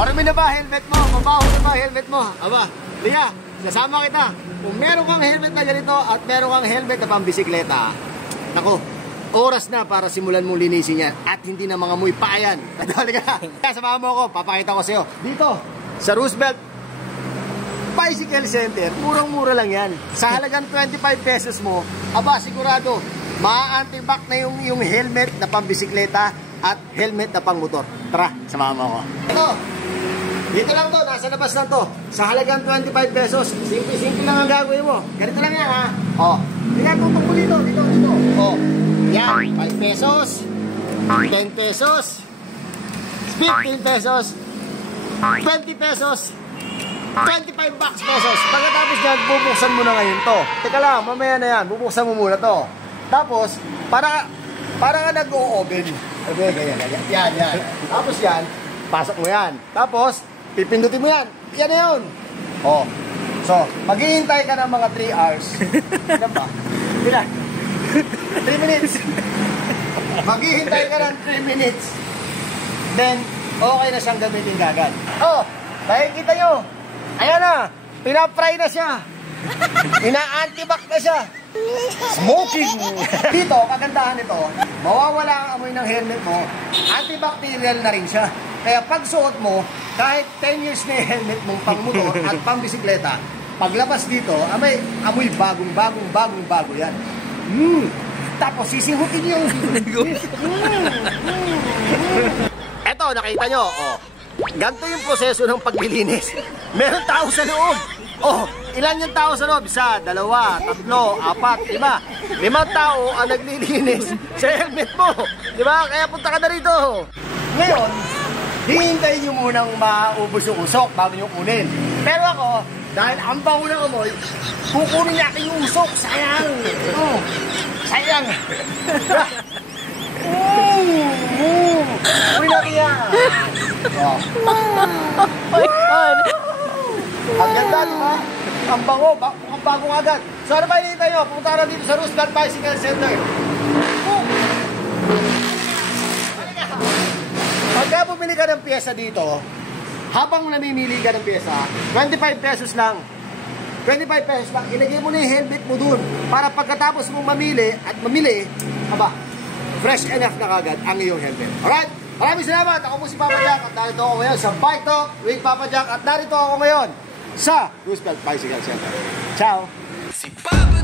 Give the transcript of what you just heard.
Marami na ba helmet mo? Mabaho na ba helmet mo? Aba, Lia, nasama kita. Kung meron kang helmet na ganito at meron kang helmet na pambisikleta, nako, oras na para simulan mong linisin yan at hindi na mga muy pa yan. Kadali ka. Kaya samahan mo ako, papakita ko sa'yo. Dito, sa Roosevelt Bicycle Center, murang-mura lang yan. Sa halagang 25 pesos mo, aba, sigurado, ma-antibac na yung helmet na pambisikleta at helmet na pang motor. Tara, samahan mo ako. Ito, dito lang to, nasa labas lang to. Sa halagang 25 pesos, simple lang ang gagawin mo. Ganito lang yan, ha? O, tingnan, tutok mo dito. O, yan, 5 pesos, 10 pesos, 15 pesos, 20 pesos, 25 pesos. Pagkatapos yan, bubuksan mo na ngayon to. Teka lang, mamaya na yan, bubuksan mo muna to. Tapos, para nga nag-o-oven. Okay, yan. Tapos yan, pasok mo yan. Tapos, pipindutin mo yan. Yan na yun. O, so, maghihintay ka ng mga 3 hours. Yan ba? Ilan? 3 minutes. Maghihintay ka ng 3 minutes. Then, okay na siyang gamitin kagad. Oh, nakikita nyo. Ayan na, pinapry na siya. Ina-antibac na siya. Smoking. Dito, kagandahan nito, mawawala ang amoy ng helmet mo. Antibacterial na rin siya. Kaya pag suot mo, kahit 10 years na yung helmet mong pang motor at pang bisikleta, paglabas dito, amoy bagong-bago yan. Tapos sisihutin yung eto, nakita nyo, oh. Ganito yung proseso ng paglilinis. Meron tao sa loob. Oh, ilan yung tao sa loob? 1, 2, 3, 4, 5. 5 tao ang naglilinis sa helmet mo. Diba? Kaya punta ka na rito. Ngayon, hihintayin nyo munang maubos yung usok bago nyo kunin. Pero ako, dahil ang bango ng amoy, kukunin natin yung usok. Sayang. Oh, sayang. Uy, nakiyan. Ang ganda, diba? Ang bango, ang bago agad. So ano ba hinihintay nyo? Pumunta na dito sa Roosevelt Bicycle Center. Pagka bumili ka ng pyesa dito, habang namimili ka ng pyesa, 25 pesos lang. 25 pesos lang, ilagay mo na yung helmet mo dun. Para pagkatapos mong mamili, aba, fresh enough na kagad ang iyong helmet. Alright? Maraming salamat. Ako po si Papa Jack at narito ako ngayon sa Bike Talk with Papa Jack at narito ako ngayon sa Roosevelt Bicycle Center. Ciao! Si Papa